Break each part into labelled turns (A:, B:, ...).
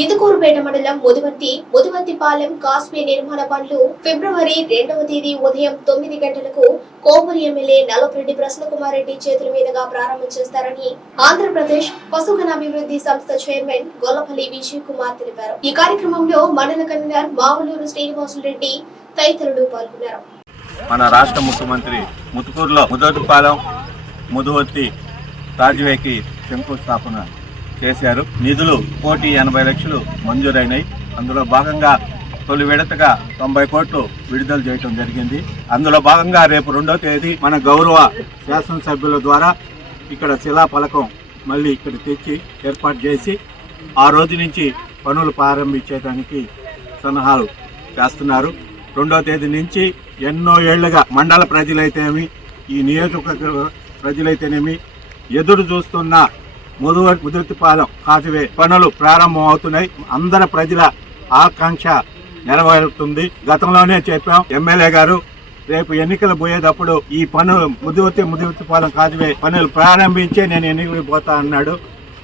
A: ఇందుకూరుపేట మండలం ముదివంతి ముదివంతిపాలెం కాస్వే నిర్మాణ పనులు ఫిబ్రవరి రెండవ తేదీ ఉదయం తొమ్మిది గంటలకు కోమూరు ఎమ్మెల్యే నల్లపరెడ్డి ప్రసన్నకుమార్ రెడ్డి చేతుల మీదుగా ప్రారంభం చేస్తారని ఆంధ్రప్రదేశ్ పశుగణాభివృద్ధి సంస్థ చైర్మన్ గొల్లపల్లి విజయ్ కుమార్ తెలిపారు. ఈ కార్యక్రమంలో మండల కన్వీనర్ మావులూరు శ్రీనివాసులరెడ్డి తదితరులు పాల్గొన్నారు.
B: మన రాష్ట్ర ముఖ్యమంత్రి ముతుకూరులో ముదటిపాలెం ముదువత్తి రాజువేకి శంకుస్థాపన చేశారు నిధులు కోటి ఎనభై లక్షలు మంజూరైనాయి. అందులో భాగంగా తొలి విడతగా తొంభై కోట్లు విడుదల చేయడం జరిగింది. అందులో భాగంగా రేపు రెండో తేదీ మన గౌరవ శాసనసభ్యుల ద్వారా ఇక్కడ శిలా ఫలకం మళ్ళీ ఇక్కడ తెచ్చి ఏర్పాటు చేసి ఆ రోజు నుంచి పనులు ప్రారంభించేదానికి సలహాలు చేస్తున్నారు. రెండో తేదీ నుంచి ఎన్నో ఏళ్ళుగా మండల ప్రజలైతేనేమి ఈ నియోజకవర్గ ప్రజలైతేనేమి ఎదురు చూస్తున్న ముదువ ముదుర్తిపాలెం కాసివే పనులు ప్రారంభం అవుతున్నాయి అందరి ప్రజల ఆకాంక్ష నెరవేరుతుంది. గతంలోనే చెప్పాం ఎమ్మెల్యే గారు రేపు ఎన్నికలు పోయేటప్పుడు ఈ పనులు ముదివతి ముదివతిపాలెం కాజువే పనులు ప్రారంభించే నేను ఎన్నికలు పోతా అన్నాడు.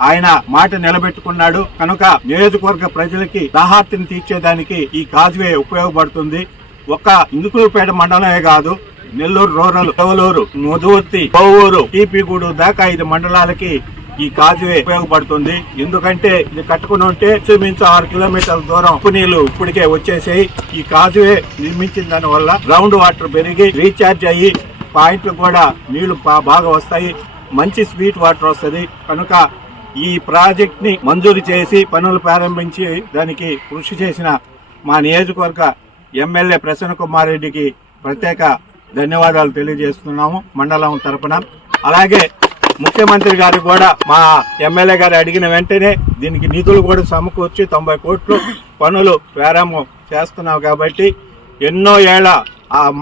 B: ఆయన మాట నిలబెట్టుకున్నాడు. కనుక నియోజకవర్గ ప్రజలకి దాహార్తిని తీర్చేదానికి ఈ కాజువే ఉపయోగపడుతుంది. ఒక్క ఇందుకులపేట మండలమే కాదు నెల్లూరు రూరల్ కవలూరు ముదువర్తి కోవూరు టీపీగూడు దాకా ఐదు మండలాలకి ఈ కాజువే ఉపయోగపడుతుంది. ఎందుకంటే ఇది కట్టుకుని ఉంటే ఇంచుమించు ఆరు కిలోమీటర్ల దూరం ఉప్పు నీళ్ళు ఇప్పటికే వచ్చేసాయి. ఈ కాజువే నిర్మించిన దాని వల్ల గ్రౌండ్ వాటర్ పెరిగి రీఛార్జ్ అయ్యి పాయింట్లు కూడా నీళ్ళు బాగా వస్తాయి. మంచి స్వీట్ వాటర్ వస్తుంది. కనుక ఈ ప్రాజెక్ట్ని మంజూరు చేసి పనులు ప్రారంభించి దానికి కృషి చేసిన మా నియోజకవర్గ ఎమ్మెల్యే ప్రసన్న కుమార్ రెడ్డికి ప్రత్యేక ధన్యవాదాలు తెలియజేస్తున్నాము మండలం తరపున. అలాగే ముఖ్యమంత్రి గారు కూడా మా ఎమ్మెల్యే గారు అడిగిన వెంటనే దీనికి నిధులు కూడా సమకూర్చి తొంభై కోట్లు పనులు ప్రారంభం చేస్తున్నాం కాబట్టి ఎన్నో ఏళ్ళ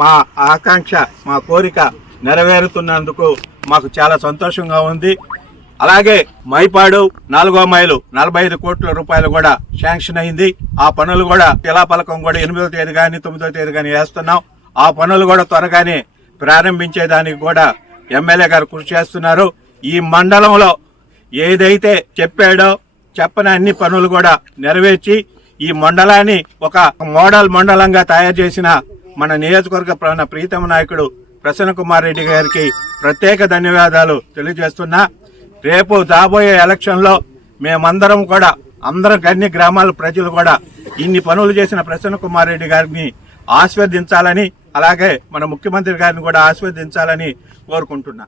B: మా ఆకాంక్ష మా కోరిక నెరవేరుతున్నందుకు మాకు చాలా సంతోషంగా ఉంది. అలాగే మైపాడు నాలుగో మైలు నలభై ఐదు కోట్ల రూపాయలు కూడా శాంక్షన్ అయింది. ఆ పనులు కూడా శిలాఫలకం కూడా ఎనిమిదో తేదీ కానీ తొమ్మిదో తేదీ కానీ వేస్తున్నాం. ఆ పనులు కూడా త్వరగానే ప్రారంభించేదానికి కూడా ఎమ్మెల్యే గారు కృషి చేస్తున్నారు. ఈ మండలంలో ఏదైతే చెప్పాడో చెప్పని అన్ని పనులు కూడా నెరవేర్చి ఈ మండలాన్ని ఒక మోడల్ మండలంగా తయారు చేసిన మన నియోజకవర్గ ప్ర- ప్రీతమ నాయకుడు ప్రసన్న కుమార్ రెడ్డి గారికి ప్రత్యేక ధన్యవాదాలు తెలియజేస్తున్నా. రేపు రాబోయే ఎలక్షన్లో మేమందరం కూడా అందరం అన్ని గ్రామాల ప్రజలు కూడా ఇన్ని పనులు చేసిన ప్రసన్న కుమార్ రెడ్డి గారిని ఆస్వాదించాలని అలాగే మన ముఖ్యమంత్రి గారిని కూడా ఆస్వాదించాలని కోరుకుంటున్నా.